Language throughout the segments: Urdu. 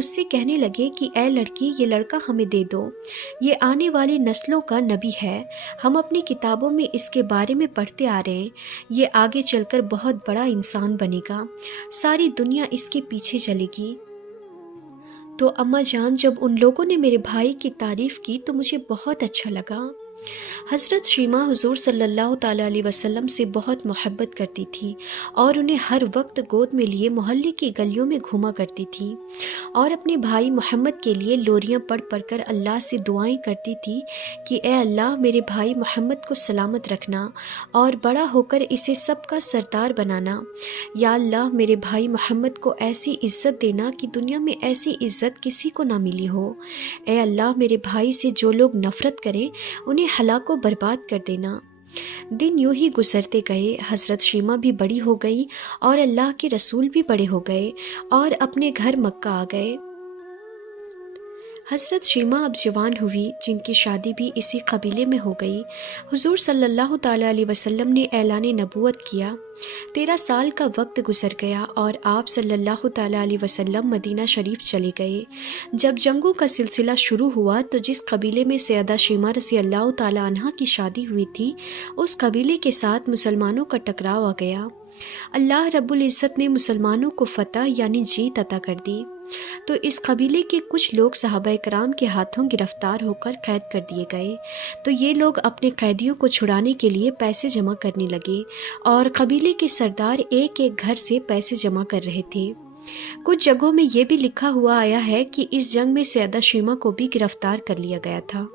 مجھ سے کہنے لگے کہ اے لڑکی، یہ لڑکا ہمیں دے دو، یہ آنے والی نسلوں کا نبی ہے، ہم اپنی کتابوں میں اس کے بارے میں پڑھتے آ رہے ہیں، یہ آگے چل کر بہت بڑا انسان بنے گا، ساری دنیا اس کے پیچھے چلے گی۔ تو اماں جان، جب ان لوگوں نے میرے بھائی کی تعریف کی تو مجھے بہت اچھا لگا۔ حضرت شیمہ حضور صلی اللہ تعالیٰ علیہ وسلم سے بہت محبت کرتی تھی اور انہیں ہر وقت گود میں لیے محلے کی گلیوں میں گھوما کرتی تھی اور اپنے بھائی محمد کے لیے لوریاں پڑھ پڑھ کر اللہ سے دعائیں کرتی تھی کہ اے اللہ، میرے بھائی محمد کو سلامت رکھنا اور بڑا ہو کر اسے سب کا سردار بنانا۔ یا اللہ، میرے بھائی محمد کو ایسی عزت دینا کہ دنیا میں ایسی عزت کسی کو نہ ملی ہو۔ اے اللہ، میرے بھائی سے جو لوگ نفرت کریں انہیں ہلاک و برباد کر دینا۔ دن یوں ہی گزرتے گئے، حضرت شیمہ بھی بڑی ہو گئی اور اللہ کے رسول بھی بڑے ہو گئے اور اپنے گھر مکہ آ گئے۔ حضرت شیمہ اب جوان ہوئی، جن کی شادی بھی اسی قبیلے میں ہو گئی۔ حضور صلی اللہ تعالیٰ علیہ وسلم نے اعلان نبوت کیا۔ 13 سال کا وقت گزر گیا اور آپ صلی اللہ تعالیٰ علیہ وسلم مدینہ شریف چلے گئے۔ جب جنگوں کا سلسلہ شروع ہوا تو جس قبیلے میں سیدہ شیمہ رضی اللہ تعالیٰ عنہا کی شادی ہوئی تھی، اس قبیلے کے ساتھ مسلمانوں کا ٹکراؤ آ گیا۔ اللہ رب العزت نے مسلمانوں کو فتح یعنی جیت عطا کر دی، تو اس قبیلے کے کچھ لوگ صحابہ کرام کے ہاتھوں گرفتار ہو کر قید کر دیے گئے۔ تو یہ لوگ اپنے قیدیوں کو چھڑانے کے لیے پیسے جمع کرنے لگے اور قبیلے کے سردار ایک ایک گھر سے پیسے جمع کر رہے تھے۔ کچھ جگہوں میں یہ بھی لکھا ہوا آیا ہے کہ اس جنگ میں سیدہ شیمہ کو بھی گرفتار کر لیا گیا تھا۔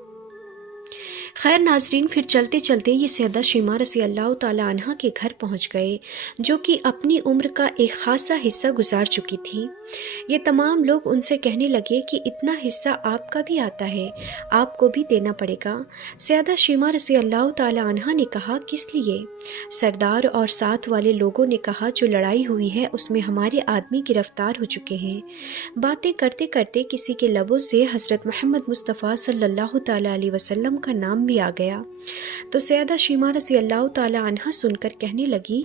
خیر ناظرین، پھر چلتے چلتے یہ سیدہ شیمہ رضی اللہ تعالیٰ عنہا کے گھر پہنچ گئے، جو کہ اپنی عمر کا ایک خاصا حصہ گزار چکی تھی۔ یہ تمام لوگ ان سے کہنے لگے کہ اتنا حصہ آپ کا بھی آتا ہے، آپ کو بھی دینا پڑے گا۔ سیدہ شیمہ رضی اللہ تعالیٰ عنہا نے کہا، کس لیے؟ سردار اور ساتھ والے لوگوں نے کہا، جو لڑائی ہوئی ہے اس میں ہمارے آدمی گرفتار ہو چکے ہیں۔ باتیں کرتے کرتے کسی کے لبوں سے حضرت محمد مصطفیٰ صلی اللہ تعالیٰ علیہ وسلم کا نام بھی آ گیا۔ تو سیدہ شیمہ رضی اللہ تعالیٰ عنہا سن کر کہنے لگی،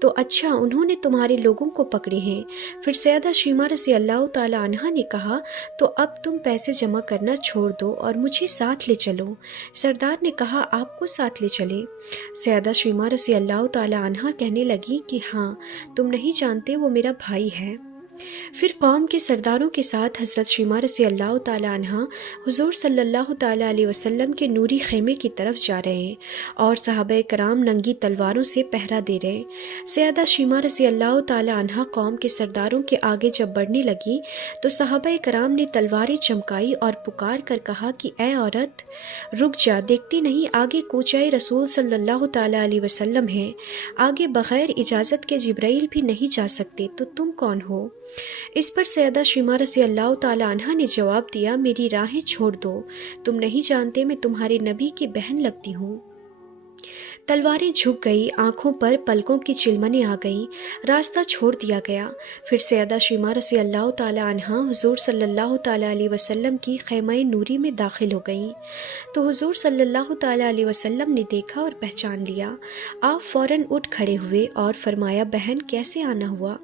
تو اچھا، انہوں نے تمہارے لوگوں کو پکڑے ہیں۔ پھر سیدہ شیمہ رضی اللہ تعالیٰ عنہا نے کہا، تو اب تم پیسے جمع کرنا چھوڑ دو اور مجھے ساتھ لے چلو۔ سردار نے کہا، آپ کو ساتھ لے چلے؟ سیدہ شیمہ رضی اللہ تعالیٰ عنہا کہنے لگی کہ ہاں، تم نہیں جانتے، وہ میرا بھائی ہے۔ پھر قوم کے سرداروں کے ساتھ حضرت شیمہ رضی اللہ تعالیٰ عنہا حضور صلی اللہ تعالیٰ علیہ وسلم کے نوری خیمے کی طرف جا رہے ہیں اور صحابہ کرام ننگی تلواروں سے پہرا دے رہے ہیں۔ سیدہ شیمہ رضی اللہ تعالیٰ عنہا قوم کے سرداروں کے آگے جب بڑھنے لگی تو صحابہ کرام نے تلواریں چمکائی اور پکار کر کہا کہ اے عورت، رک جا، دیکھتی نہیں آگے کوچائے رسول صلی اللہ تعالیٰ علیہ وسلم ہے، آگے بغیر اجازت کے جبرائیل بھی نہیں جا سکتے، تو تم کون ہو؟ اس پر سیدہ شیمہ رضی اللہ تعالیٰ عنہا نے جواب دیا، میری راہیں چھوڑ دو، تم نہیں جانتے میں تمہارے نبی کی بہن لگتی ہوں۔ تلواریں جھک گئی، آنکھوں پر پلکوں کی چلمنیں آ گئیں، راستہ چھوڑ دیا گیا۔ پھر سیدہ شیمہ رضی اللہ تعالیٰ عنہا حضور صلی اللہ تعالیٰ علیہ وسلم کی خیمہ نوری میں داخل ہو گئیں تو حضور صلی اللہ تعالیٰ علیہ وسلم نے دیکھا اور پہچان لیا۔ آپ فوراً اٹھ کھڑے ہوئے اور فرمایا، بہن کیسے آنا ہوا؟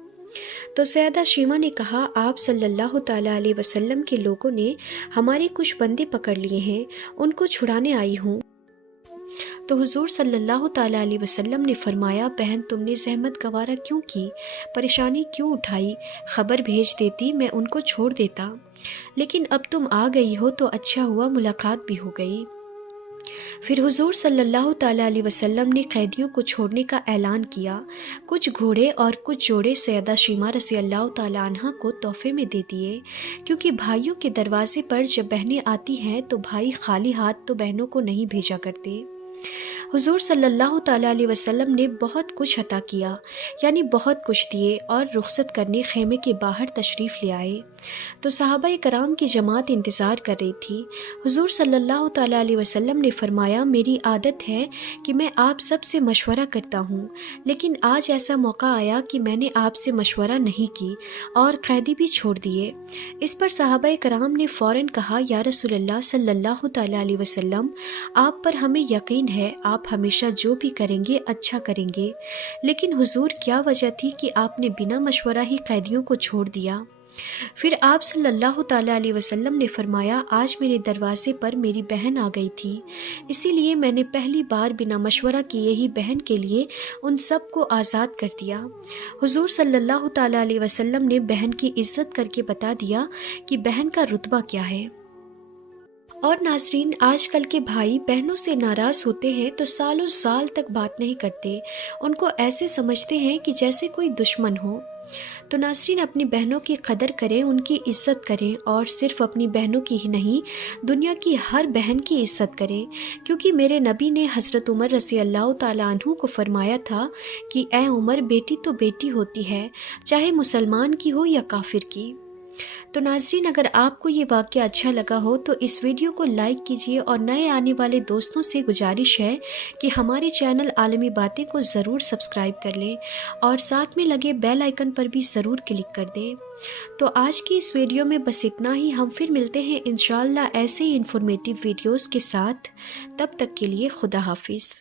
تو سیدہ شیمہ نے کہا، آپ صلی اللہ تعالیٰ علیہ وسلم کے لوگوں نے ہمارے کچھ بندے پکڑ لیے ہیں، ان کو چھڑانے آئی ہوں۔ تو حضور صلی اللہ تعالیٰ علیہ وسلم نے فرمایا، بہن تم نے زحمت گوارا کیوں کی، پریشانی کیوں اٹھائی؟ خبر بھیج دیتی، میں ان کو چھوڑ دیتا، لیکن اب تم آ گئی ہو تو اچھا ہوا، ملاقات بھی ہو گئی۔ پھر حضور صلی اللہ تعالیٰ علیہ وسلم نے قیدیوں کو چھوڑنے کا اعلان کیا۔ کچھ گھوڑے اور کچھ جوڑے سیدہ شیمہ رضی اللہ تعالیٰ عنہا کو تحفے میں دے دیے، کیونکہ بھائیوں کے دروازے پر جب بہنیں آتی ہیں تو بھائی خالی ہاتھ تو بہنوں کو نہیں بھیجا کرتے۔ حضور صلی اللہ تعالیٰ علیہ وسلم نے بہت کچھ عطا کیا، یعنی بہت کچھ دیے، اور رخصت کرنے خیمے کے باہر تشریف لے آئے تو صحابہ کرام کی جماعت انتظار کر رہی تھی۔ حضور صلی اللہ تعالیٰ علیہ وسلم نے فرمایا، میری عادت ہے کہ میں آپ سب سے مشورہ کرتا ہوں، لیکن آج ایسا موقع آیا کہ میں نے آپ سے مشورہ نہیں کی اور قیدی بھی چھوڑ دیے۔ اس پر صحابہ کرام نے فوراً کہا، یا رسول اللہ صلی اللہ تعالیٰ علیہ وسلم، آپ پر ہمیں یقین ہے، آپ ہمیشہ جو بھی کریں گے اچھا کریں گے، لیکن حضور کیا وجہ تھی کہ آپ نے بنا مشورہ ہی قیدیوں کو چھوڑ دیا؟ پھر آپ صلی اللہ تعالیٰ علیہ وسلم نے فرمایا آج میرے دروازے پر میری بہن آ گئی تھی، اسی لیے میں نے پہلی بار بنا مشورہ کیے ہی بہن کے لیے ان سب کو آزاد کر دیا۔ حضور صلی اللہ تعالیٰ علیہ وسلم نے بہن کی عزت کر کے بتا دیا کہ بہن کا رتبہ کیا ہے۔ اور ناظرین، آج کل کے بھائی بہنوں سے ناراض ہوتے ہیں تو سالوں سال تک بات نہیں کرتے، ان کو ایسے سمجھتے ہیں کہ جیسے کوئی دشمن ہو۔ تو ناظرین، اپنی بہنوں کی قدر کریں، ان کی عزت کریں، اور صرف اپنی بہنوں کی ہی نہیں، دنیا کی ہر بہن کی عزت کریں، کیونکہ میرے نبی نے حضرت عمر رضی اللہ تعالیٰ عنہ کو فرمایا تھا کہ اے عمر، بیٹی تو بیٹی ہوتی ہے، چاہے مسلمان کی ہو یا کافر کی۔ تو ناظرین، اگر آپ کو یہ واقعہ اچھا لگا ہو تو اس ویڈیو کو لائک کیجیے، اور نئے آنے والے دوستوں سے گزارش ہے کہ ہمارے چینل عالمی باتیں کو ضرور سبسکرائب کر لیں، اور ساتھ میں لگے بیل آئیکن پر بھی ضرور کلک کر دیں۔ تو آج کی اس ویڈیو میں بس اتنا ہی، ہم پھر ملتے ہیں انشاءاللہ ایسے ہی انفارمیٹیو ویڈیوز کے ساتھ، تب تک کے لیے خدا حافظ۔